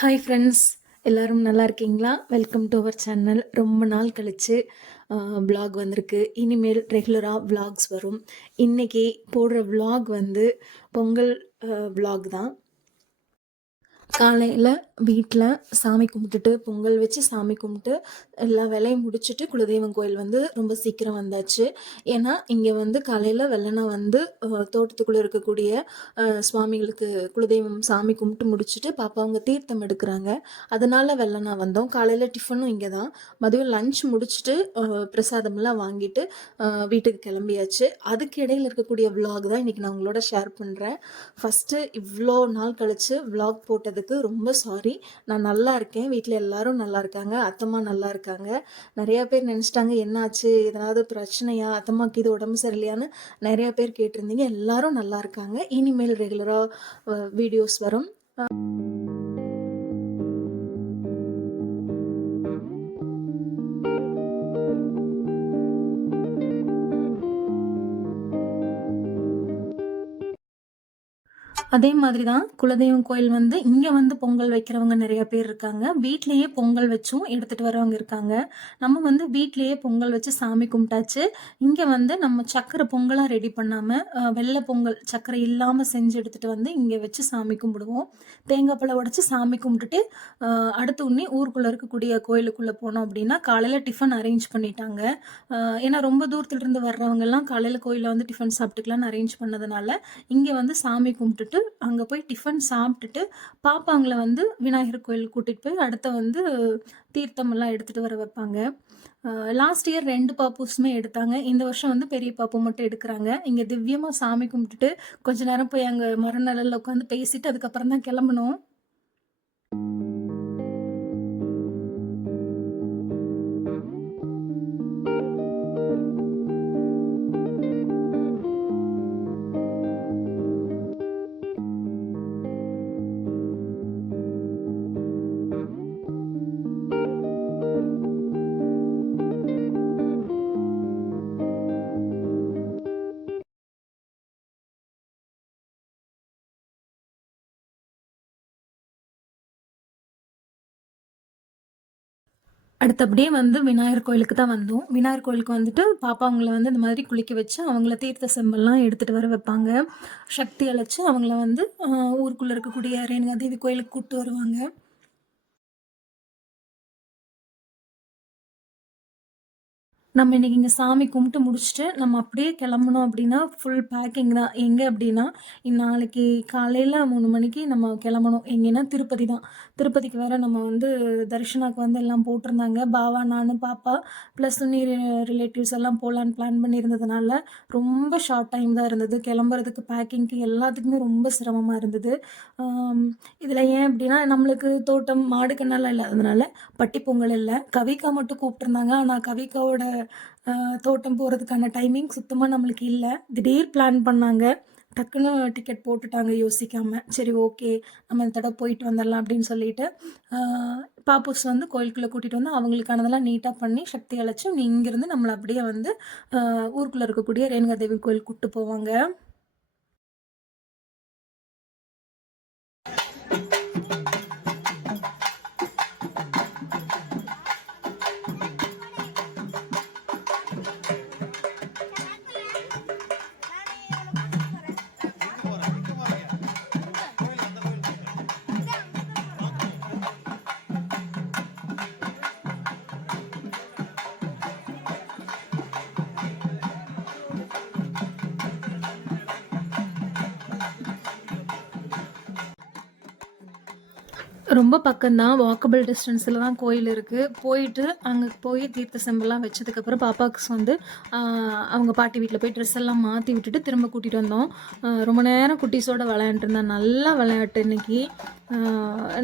Hi friends எல்லோரும் நல்லா இருக்கீங்களா? வெல்கம் டு அவர் சேனல் ரொம்ப நாள் கழித்து ப்ளாக் வந்திருக்கு. இனிமேல் ரெகுலராக விலாக்ஸ் வரும். இன்றைக்கி போடுற விலாக் வந்து பொங்கல் விலாக் தான். காலையில் வீட்டில் சாமி கும்பிட்டுட்டு பொங்கல் வச்சு சாமி கும்பிட்டு எல்லா வேலையும் முடிச்சுட்டு குலதெய்வம் கோயில் வந்து ரொம்ப சீக்கிரம் வந்தாச்சு. ஏன்னா இங்கே வந்து காலையில் வெள்ளனா வந்து தோட்டத்துக்குள்ளே இருக்கக்கூடிய சுவாமிகளுக்கு குலதெய்வம் சாமி கும்பிட்டு முடிச்சுட்டு பாப்பா அவங்க தீர்த்தம் எடுக்கிறாங்க. அதனால் வெள்ளனா வந்தோம். காலையில் டிஃபனும் இங்கே தான். மதியம் லஞ்ச் முடிச்சுட்டு பிரசாதம்லாம் வாங்கிட்டு வீட்டுக்கு கிளம்பியாச்சு. அதுக்கு இடையில இருக்கக்கூடிய விலாக் தான் இன்றைக்கி நான் உங்களோட ஷேர் பண்ணுறேன் ஃபஸ்ட்டு இவ்வளோ நாள் கழித்து vlog போட்டதுக்கு ரொம்ப சாரி நான் நல்லா இருக்கேன். வீட்டில் எல்லாரும் நல்லா இருக்காங்க. அத்தம்மா நல்லா இருக்காங்க. நிறையா பேர் நினச்சிட்டாங்க என்னாச்சு? எதனாவது பிரச்சனையா? அத்தம்மாக்கு இது உடம்பு சரியில்லையான்னு? நிறையா பேர் கேட்டிருந்தீங்க. எல்லாரும் நல்லா இருக்காங்க. இனிமேல் ரெகுலராக வீடியோஸ் வரும். அதே மாதிரி தான் குலதெய்வம் கோயில் வந்து இங்கே வந்து பொங்கல் வைக்கிறவங்க நிறைய பேர் இருக்காங்க. வீட்லேயே பொங்கல் வச்சும் எடுத்துகிட்டு வரவங்க இருக்காங்க. நம்ம வந்து வீட்லேயே பொங்கல் வச்சு சாமி கும்பிட்டாச்சு. இங்கே வந்து நம்ம சக்கரை பொங்கலாக ரெடி பண்ணாமல் வெள்ளை பொங்கல் சக்கரை இல்லாமல் செஞ்சு எடுத்துகிட்டு வந்து இங்கே வச்சு சாமி கும்பிடுவோம். தேங்காய் பழம் உடச்சி சாமி கும்பிட்டுட்டு அடுத்து உடனே ஊருக்குள்ளே இருக்கக்கூடிய கோயிலுக்குள்ளே போனோம் அப்படின்னா காலையில் டிஃபன் அரேஞ்ச் பண்ணிட்டாங்க. ஏன்னா ரொம்ப தூரத்துலேருந்து வர்றவங்கெல்லாம் காலையில் கோயிலில் வந்து டிஃபன் சாப்பிட்டுக்கலாம்னு அரேஞ்ச் பண்ணதுனால இங்கே வந்து சாமி கும்பிட்டுட்டு அங்கே போய் டிஃபன் சாப்பிட்டுட்டு பாப்பாங்களை வந்து விநாயகர் கோயில் கூட்டிகிட்டு போய் அடுத்த வந்து தீர்த்தமெல்லாம் எடுத்துகிட்டு வர வைப்பாங்க. லாஸ்ட் இயர் ரெண்டு பாப்பூஸுமே எடுத்தாங்க. இந்த வருஷம் வந்து பெரிய பாப்பு மட்டும் எடுக்கிறாங்க. இங்கே திவ்யமாக சாமி கும்பிட்டுட்டு கொஞ்ச நேரம் போய் அங்கே மரநிழலில் உட்காந்து பேசிட்டு அதுக்கப்புறம் தான் கிளம்பணும். அடுத்தபடியே வந்து விநாயகர் கோயிலுக்கு தான் வந்தோம். விநாயகர் கோயிலுக்கு வந்துட்டு பாப்பா அவங்கள வந்து இந்த மாதிரி குளிக்க வச்சு அவங்கள தீர்த்த செம்பல்லாம் எடுத்துகிட்டு வர வைப்பாங்க. சக்தி அழைச்சி அவங்கள வந்து ஊருக்குள்ளே இருக்கக்கூடிய ரேணுகா தேவி கோயிலுக்கு கூப்பிட்டு வருவாங்க. நம்ம இன்னைக்கு இங்கே சாமி கும்பிட்டு முடிச்சுட்டு நம்ம அப்படியே கிளம்பணும் அப்படின்னா ஃபுல் பேக்கிங் தான். எங்கே அப்படின்னா நாளைக்கு காலையில் மூணு மணிக்கு நம்ம கிளம்பணும். எங்கேன்னா திருப்பதி தான். திருப்பதிக்கு வேற நம்ம வந்து தரிசனாக்கு வந்து எல்லாம் போட்டிருந்தாங்க. பாவா நான் பாப்பா ப்ளஸ் துணி ரிலேட்டிவ்ஸ் எல்லாம் போகலான்னு பிளான் பண்ணியிருந்ததுனால ரொம்ப ஷார்ட் டைம் தான் இருந்தது. கிளம்புறதுக்கு பேக்கிங்க்கு எல்லாத்துக்குமே ரொம்ப சிரமமாக இருந்தது. இதில் ஏன் அப்படின்னா நம்மளுக்கு தோட்டம் மாடு கண்ணெல்லாம் இல்லாததுனால பட்டி பொங்கல் இல்லை. கவிக்கா மட்டும் கூப்பிட்டுருந்தாங்க. ஆனால் கவிக்காவோட தோட்டம் போகிறதுக்கான டைமிங் சுத்தமாக நம்மளுக்கு இல்லை. திடீர் பிளான் பண்ணாங்க. டக்குன்னு டிக்கெட் போட்டுட்டாங்க யோசிக்காமல் சரி ஓகே நம்ம இந்த தடவை போயிட்டு வந்துடலாம் அப்படின்னு சொல்லிட்டு பாப்பூஸ் வந்து கோயிலுக்குள்ளே கூட்டிகிட்டு வந்து அவங்களுக்கானதெல்லாம் நீட்டாக பண்ணி சக்தி அழைச்சி இங்கேருந்து நம்மளை அப்படியே வந்து ஊருக்குள்ளே இருக்கக்கூடிய ரேணுகா தேவி கோயில் கூப்பிட்டு போவாங்க. ரொம்ப பக்கம்தான் வாக்கபிள் டிஸ்டன்ஸில் தான் கோயில் இருக்குது போயிட்டு அங்கே போய் தீர்த்த செம்பெல்லாம் வச்சதுக்கப்புறம் பாப்பாவுக்கு வந்து அவங்க பாட்டி வீட்டில் போய் ட்ரெஸ் எல்லாம் மாற்றி விட்டுட்டு திரும்ப கூட்டிகிட்டு வந்தோம். ரொம்ப நேரம் குட்டீஸோட விளையாண்டுருந்தேன் நல்லா விளையாட்டு இன்றைக்கி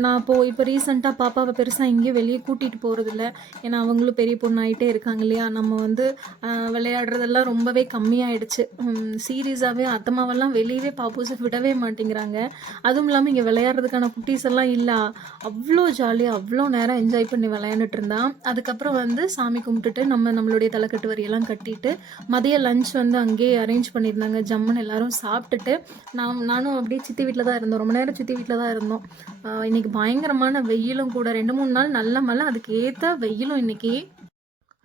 நான் இப்போது இப்போ ரீசெண்டாக பாப்பாவை பெருசாக எங்கேயும் வெளியே கூட்டிகிட்டு போகிறதில்ல ஏன்னா அவங்களும் பெரிய பொண்ணாயிட்டே இருக்காங்க இல்லையா? நம்ம வந்து விளையாடுறதெல்லாம் ரொம்பவே கம்மியாயிடுச்சு. சீரியஸாகவே அத்தமாவெல்லாம் வெளியவே பாப்பூஸை விடவே மாட்டேங்கிறாங்க. அதுவும் இல்லாமல் இங்கே விளையாடுறதுக்கான குட்டீஸ் எல்லாம் இல்லை. அவ்வளோ ஜாலியாக அவ்வளோ நேரம் என்ஜாய் பண்ணி விளையாண்டுட்டு இருந்தான் அதுக்கப்புறம் வந்து சாமி கும்பிட்டுட்டு நம்ம நம்மளுடைய தலைக்கட்டு வரியெல்லாம் கட்டிட்டு மதிய லஞ்ச் வந்து அங்கேயே அரேஞ்ச் பண்ணியிருந்தாங்க. ஜம்முன்னு எல்லாரும் சாப்பிட்டுட்டு நான் நானும் அப்படியே சித்தி வீட்டில் தான் இருந்தோம். ரொம்ப நேரம் சித்தி வீட்டில் தான் இருந்தோம். இன்றைக்கி இன்னைக்கு பயங்கரமான வெயிலும் கூட ரெண்டு மூணு நாள் நல்ல மழை அதுக்கு ஏற்ற வெயிலும் இன்னைக்கு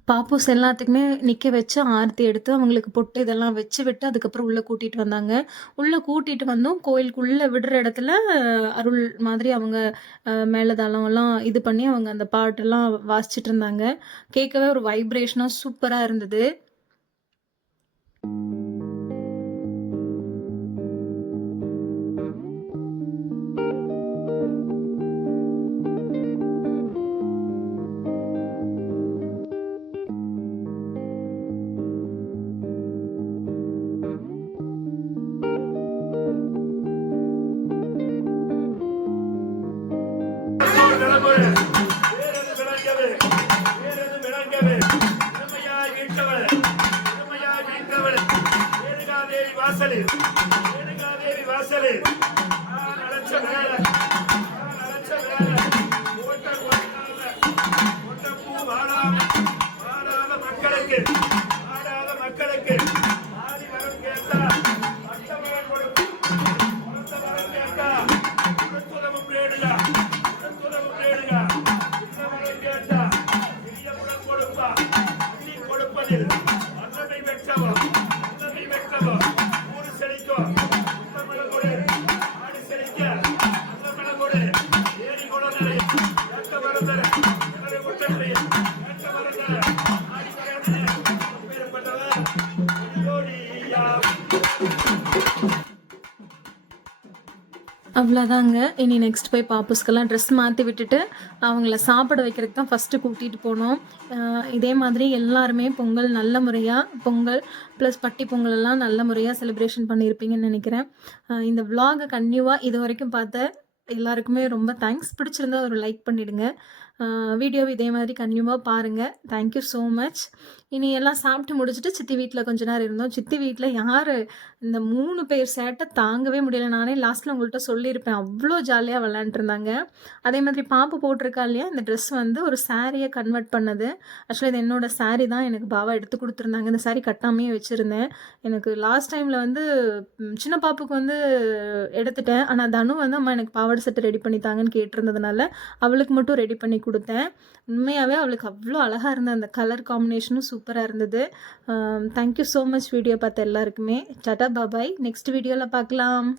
பாப்பூஸ் எல்லாத்துக்குமே நிற்க வச்சு ஆரத்தி எடுத்து அவங்களுக்கு பொட்டு இதெல்லாம் வச்சு விட்டு அதுக்கப்புறம் உள்ளே கூட்டிகிட்டு வந்தாங்க. உள்ளே கூட்டிகிட்டு வந்தோம் கோயிலுக்குள்ளே விடுற இடத்துல அருள் மாதிரி அவங்க அஹ், மேலதாளம் எல்லாம் இது பண்ணி அவங்க அந்த பாட்டெல்லாம் வாசிச்சிட்டு இருந்தாங்க. கேட்கவே ஒரு வைப்ரேஷனாக சூப்பராக இருந்தது. வாசலில். தேவி வாசலில். அழைச்ச வேலை அழைச்ச வேலை ஓட்ட ஓட்டாத பூ வாடாம வாடாத மக்களுக்கு. மக்களுக்கு. ஆதி கேட்டா கொடுக்கும். அவ்வளோதாங்க இனி நெக்ஸ்ட் போய் பாப்புஸ்க்கெல்லாம் ட்ரெஸ் மாற்றி விட்டுட்டு அவங்கள சாப்பிட வைக்கிறதுக்கு தான் ஃபஸ்ட்டு கூட்டிகிட்டு போனோம். இதே மாதிரி எல்லாருமே பொங்கல் நல்ல முறையாக பொங்கல் ப்ளஸ் பட்டி பொங்கல் எல்லாம் நல்ல முறையாக செலிப்ரேஷன் பண்ணியிருப்பீங்கன்னு நினைக்கிறேன். இந்த விலாகை கன்யூவாக இது வரைக்கும் பார்த்த எல்லாருக்குமே ரொம்ப தேங்க்ஸ் பிடிச்சிருந்தா ஒரு லைக் பண்ணிவிடுங்க வீடியோவை இதே மாதிரி கன்டினியூவாக பாருங்கள் தேங்க்யூ ஸோ மச் இனி எல்லாம் சாப்பிட்டு முடிச்சுட்டு சித்தி வீட்டில் கொஞ்ச நேரம் இருந்தோம். சித்தி வீட்டில் யார்? இந்த மூணு பேர் சேட்டை தாங்கவே முடியல. நானே லாஸ்ட்டில் உங்கள்கிட்ட சொல்லியிருப்பேன். அவ்வளோ ஜாலியாக விளாண்டுருந்தாங்க அதே மாதிரி பாப்பு போட்டிருக்கா இல்லையா? இந்த ட்ரெஸ் வந்து ஒரு சாரியை கன்வெர்ட் பண்ணது. ஆக்சுவலாக இது என்னோடய saree தான். எனக்கு பாவா எடுத்து கொடுத்துருந்தாங்க. இந்த saree கட்டாமையே வச்சுருந்தேன். எனக்கு லாஸ்ட் டைமில் வந்து சின்ன பாப்புக்கு வந்து எடுத்துட்டேன். ஆனால் தனு வந்து அம்மா எனக்கு பாவாடை செட்டு ரெடி பண்ணித்தாங்கன்னு கேட்டிருந்ததுனால அவளுக்கு மட்டும் ரெடி பண்ணி கொடுத்தேன். உண்மையாகவே அவளுக்கு அவ்வளோ அழகாக இருந்த அந்த கலர் காம்பினேஷனும் சூப்பராக இருந்தது. தேங்க்யூ ஸோ மச் வீடியோ பார்த்த எல்லாருக்குமே. டாட்டா பாபாய் நெக்ஸ்ட் வீடியோவில் பார்க்கலாம்.